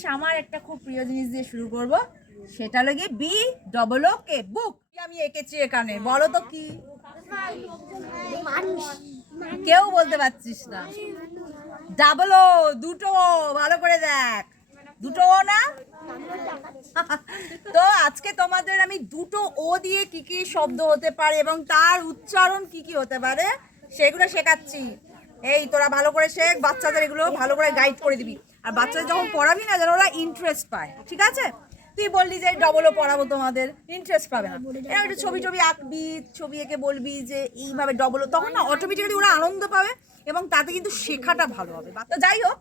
জিনিস আমার একটা খুব প্রিয় জিনিস দিয়ে শুরু করব, সেটা লাগে BOOK বুক। আমি এঁকেছি এখানে, বলো তো কি? কেউ বলতে পারছিস না। O, দুটো ও, ভালো করে দেখ, দুটো ও না? তো আজকে তোমাদের আমি দুটো ও দিয়ে কি কি শব্দ হতে পারে এবং তার উচ্চারণ কি কি হতে পারে সেগুলো শেখাচ্ছি। এই তোরা ভালো করে শেখ, বাচ্চাদের এগুলো ভালো করে গাইড করে দিবি। আর বাচ্চাদের যখন পড়াবি না, যেন ওরা ইন্টারেস্ট পায়, ঠিক আছে? তুই বললি যে ডবলও পড়াবো, তোমাদের ইন্টারেস্ট পাবে না। এরকম একটু ছবি টবি আঁকবি, ছবি এঁকে বলবি যে এইভাবে ডবলও, তখন না অটোমেটিক্যালি ওরা আনন্দ পাবে এবং তাতে কিন্তু শেখাটা ভালো হবে। তো যাই হোক,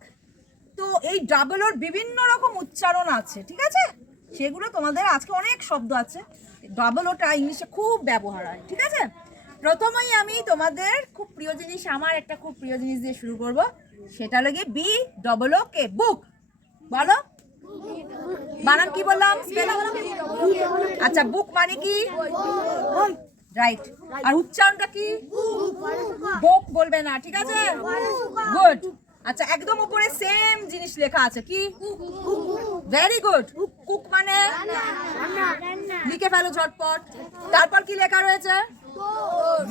তো এই ডাবলর বিভিন্ন রকম উচ্চারণ আছে, ঠিক আছে? সেগুলো তোমাদের আজকে অনেক শব্দ আছে, ডাবলটা ইংলিশে খুব ব্যবহার হয়, ঠিক আছে? প্রথমেই আমি তোমাদের খুব প্রিয় জিনিস, আমার একটা খুব প্রিয় জিনিস দিয়ে শুরু করব, সেটা লাগে BOOK বুক। বলো, বানান কি বললাম? আচ্ছা, বুক মানে কি? রাইট। আর উচ্চারণটা কি? বুক বলবে না, ঠিক আছে? গুড। আচ্ছা, একদম উপরে সেম জিনিস লেখা আছে, কি? Very good. কুক মানে লিখে ফেলো ঝটপট। তারপর কি লেখা রয়েছে?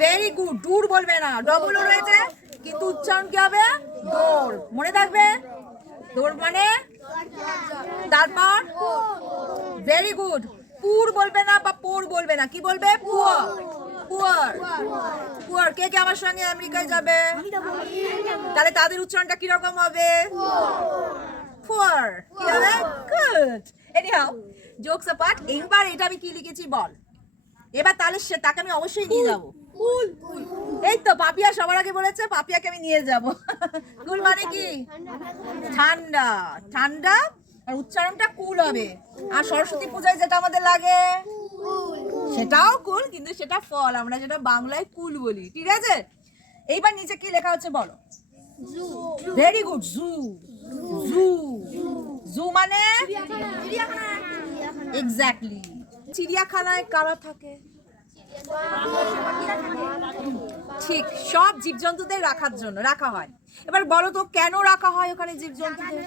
Very good. ডুর বলবে না, ডবল রয়েছে, কিন্তু উচ্চারণ কি হবে? ডোর। মনে থাকবে, ডোর মানে। তারপর ভেরি গুড। পুর বলবে না বা পোর বলবে না, কি বলবে? পুয়ার। Poor, poor. কে কে আমার সঙ্গে আমেরিকায় যাবে? তাহলে তাদের উচ্চারণটা কিরকম হবে? পুয়ার। কি হবে? গুড। এনিহাউ, জোকস অ্যাপার্ট, এইবার এটা আমি কি লিখেছি বল। এবার তাহলে তাকে আমি অবশ্যই নিয়ে যাব। এই তো পাপিয়া সবার আগে বলেছে, পাপিয়াকে আমি নিয়ে যাব। কুল মানে কি? ঠান্ডা। ঠান্ডা, আর উচ্চারণটা কুল হবে। আর সরস্বতী পূজায় যেটা আমাদের লাগে সেটাও কুল, কিন্তু সেটা ফল, আমরা যেটা বাংলায় কুল বলি, ঠিক আছে? এইবার নিচে কি লেখা হচ্ছে বলো? Very good. জু। জু। জু মানে এক্স্যাক্টলি। চিড়িয়াখানায় কারা থাকে? ঠিক, সব জীবজন্তুদের রাখার জন্য রাখা হয়। এবার বলো তো কেন রাখা হয় ওখানে জীবজন্তুদের?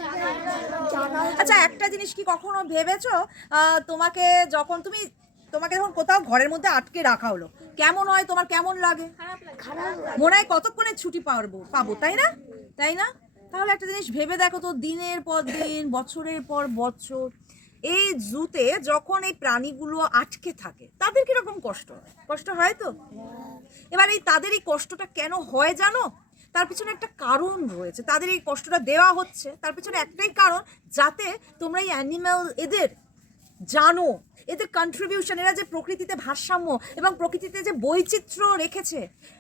আচ্ছা, একটা জিনিস কি কখনো ভেবেছো, তোমাকে যখন কোথাও ঘরের মধ্যে আটকে রাখা হলো, কেমন হয় তোমার? কেমন লাগে? মনে হয় কতক্ষণে ছুটি পাবো, তাই না? তাই না? তাহলে একটা জিনিস ভেবে দেখো তো, দিনের পর দিন, বছরের পর বছর এই জুতে যখন এই প্রাণীগুলো আটকে থাকে, তাদের কিরকম কষ্ট হয়? কষ্ট হয় তো। এবার তাদের এই কষ্টটা কেন হয় জানো? তার পিছনে একটা কারণ রয়েছে। তাদের এই কষ্টটা দেওয়া হচ্ছে, তার পিছনে একটাই কারণ, যাতে তোমরা এই অ্যানিম্যাল এদের জানো, এদের কন্ট্রিবিউশন, এরা যে প্রকৃতিতে ভারসাম্য এবং প্রকৃতিতে যে বৈচিত্র্য রেখেছে,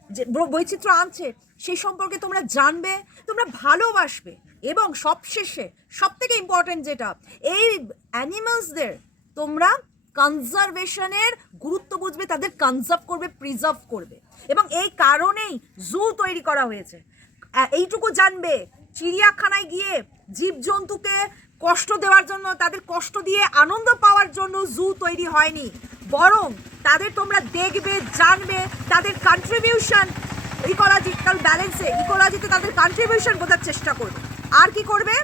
যে বৈচিত্র্য আনছে, সেই সম্পর্কে তোমরা জানবে, তোমরা ভালোবাসবে। এবং সবশেষে সব থেকে ইম্পর্টেন্ট যেটা, এই অ্যানিমালসদের তোমরা কনজারভেশনের গুরুত্ব বুঝবে, তাদের কনজার্ভ করবে, প্রিজার্ভ করবে। এবং এই কারণেই জু তৈরি করা হয়েছে। এইটুকু জানবে, চিড়িয়াখানায় গিয়ে জীবজন্তুকে কষ্ট দেওয়ার জন্য, তাদের কষ্ট দিয়ে আনন্দ পাওয়ার জন্য জু তৈরি হয়নি, বরং তাদের তোমরা দেখবে, জানবে, তাদের কন্ট্রিবিউশন ইকোলজিক্যাল ব্যালেন্সে, ইকোলজিতে তাদের কন্ট্রিবিউশন বোঝার চেষ্টা করবে। আর কি করবে?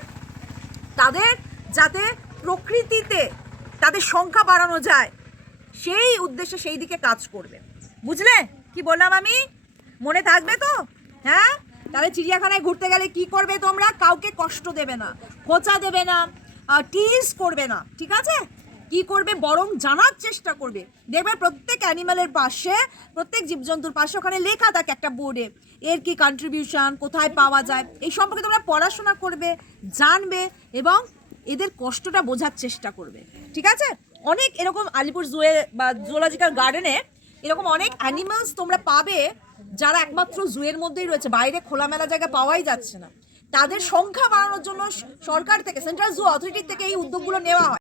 তাদের যাতে প্রকৃতিতে তাদের সংখ্যা বাড়ানো যায়, সেই উদ্দেশ্যে সেই দিকে কাজ করবে। বুঝলে কি বললাম আমি? মনে থাকবে তো? হ্যাঁ, তাহলে চিড়িয়াখানায় ঘুরতে গেলে কি করবে তোমরা? কাউকে কষ্ট দেবে না, খোঁচা দেবে না, টিজ করবে না, ঠিক আছে? কি করবে? বরং জানার চেষ্টা করবে। দেখবে প্রত্যেক অ্যানিমালের পাশে, প্রত্যেক জীবজন্তুর পাশে ওখানে লেখা থাকে একটা বোর্ডে, এর কি কন্ট্রিবিউশন, কোথায় পাওয়া যায়, এই সম্পর্কে তোমরা পড়াশোনা করবে, জানবে এবং এদের কষ্টটা বোঝার চেষ্টা করবে, ঠিক আছে? অনেক এরকম আলিপুর জুয়ে বা জুলজিক্যাল গার্ডেনে এরকম অনেক অ্যানিমালস তোমরা পাবে, যারা একমাত্র জুয়ের মধ্যেই রয়েছে, বাইরে খোলামেলা জায়গা পাওয়াই যাচ্ছে না। তাদের সংখ্যা বাড়ানোর জন্য সরকার থেকে, সেন্ট্রাল জু অথরিটি থেকে এই উদ্যোগগুলো নেওয়া হয়।